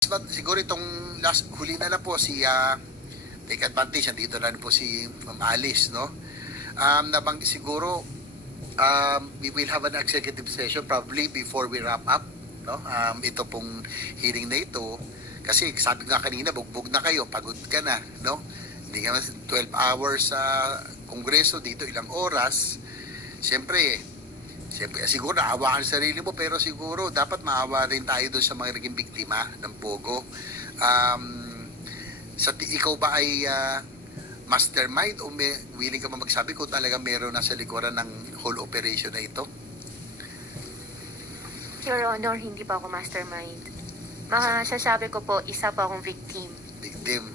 But siguro itong huli na lang po si take advantage, dito na po si Ma'am Alice, no? Siguro we will have an executive session probably before we wrap up, no? Ito pong hearing na ito kasi sabi nga kanina bugbog na kayo, pagod ka na, no? Hindi ka 12 hours sa kongreso dito, ilang oras. Siyempre siguro naawa ka sa sarili mo, pero siguro dapat maawa rin tayo doon sa mga naging biktima ng Pogo. Ikaw ba ay mastermind o willing ka ba magsabi kung talaga meron nasa likuran ng whole operation na ito? Your Honor, hindi pa ako mastermind. Masasabi ko po, isa pa akong victim. Victim.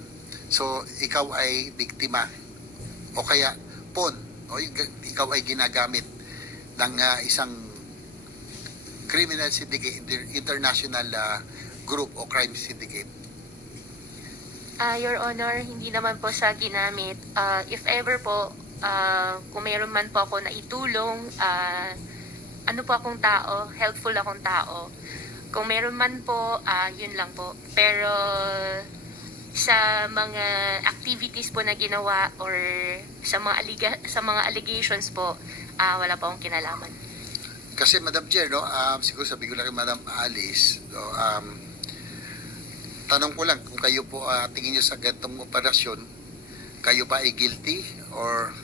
So, ikaw ay biktima. O kaya, pawn. O ikaw ay ginagamit ng isang criminal syndicate, international group o crime syndicate. Your Honor, hindi naman po siya ginamit. If ever po, kung meron man po ako na itulong, ano po akong tao, helpful akong tao. Kung meron man po, yun lang po. Pero sa mga activities po na ginawa or sa mga allegations po, wala pa akong kinalaman. Kasi Madam Chair, no, siguro sabi ko lang kay Madam Alice, no, tanong ko lang kung kayo po tingin nyo sa ganitong operasyon, kayo ba ay guilty or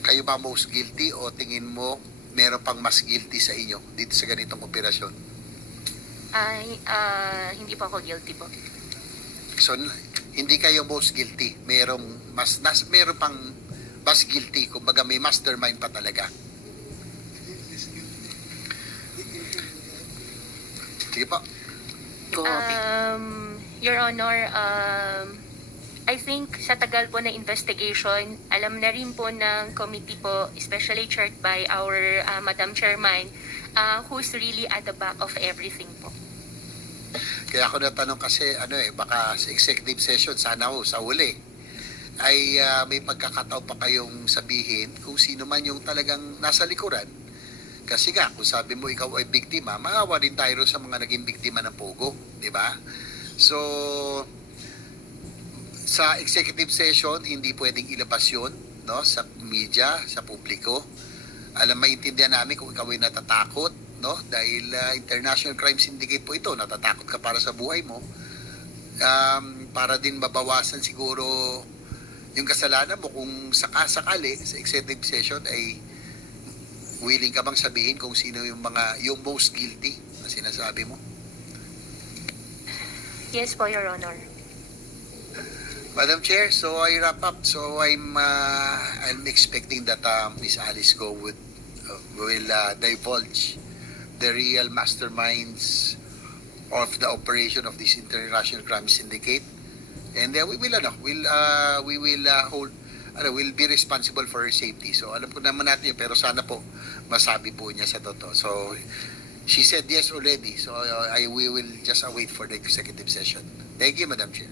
kayo ba most guilty o tingin mo meron pang mas guilty sa inyo dito sa ganitong operasyon? Hindi po ako guilty po. So, hindi kayo most guilty. Meron pang mas guilty. Kumbaga may mastermind pa talaga. Sige po. Your Honor, I think sa tagal po na investigation, alam na rin po ng committee po, especially chaired by our Madam Chairman, who's really at the back of everything po. Kaya ako natanong kasi baka sa executive session sana sa huli ay may pagkakataon pa kayong sabihin kung sino man yung talagang nasa likuran. Kasi nga, kung sabi mo ikaw ay biktima, maawa din tayo sa mga naging biktima ng Pogo, di ba? So, sa executive session, hindi pwedeng ilabas yun, no, sa media, sa publiko. Maintindihan namin kung ikaw ay natatakot, no, dahil international crime syndicate po ito, natatakot ka para sa buhay mo. Para din mabawasan siguro yung kasalanan mo kung sakali sa executive session ay willing ka bang sabihin kung sino yung most guilty na sinasabi mo? Yes po, Your Honor. Madam Chair, so I wrap up. So I'm expecting that Ms. Alice Go will divulge the real masterminds of the operation of this international crime syndicate, and we'll be responsible for her safety. So alam ko naman natin yun, pero sana po masabi po niya sa totoo. So she said yes already. So we will just await for the executive session. Thank you, Madam Chair.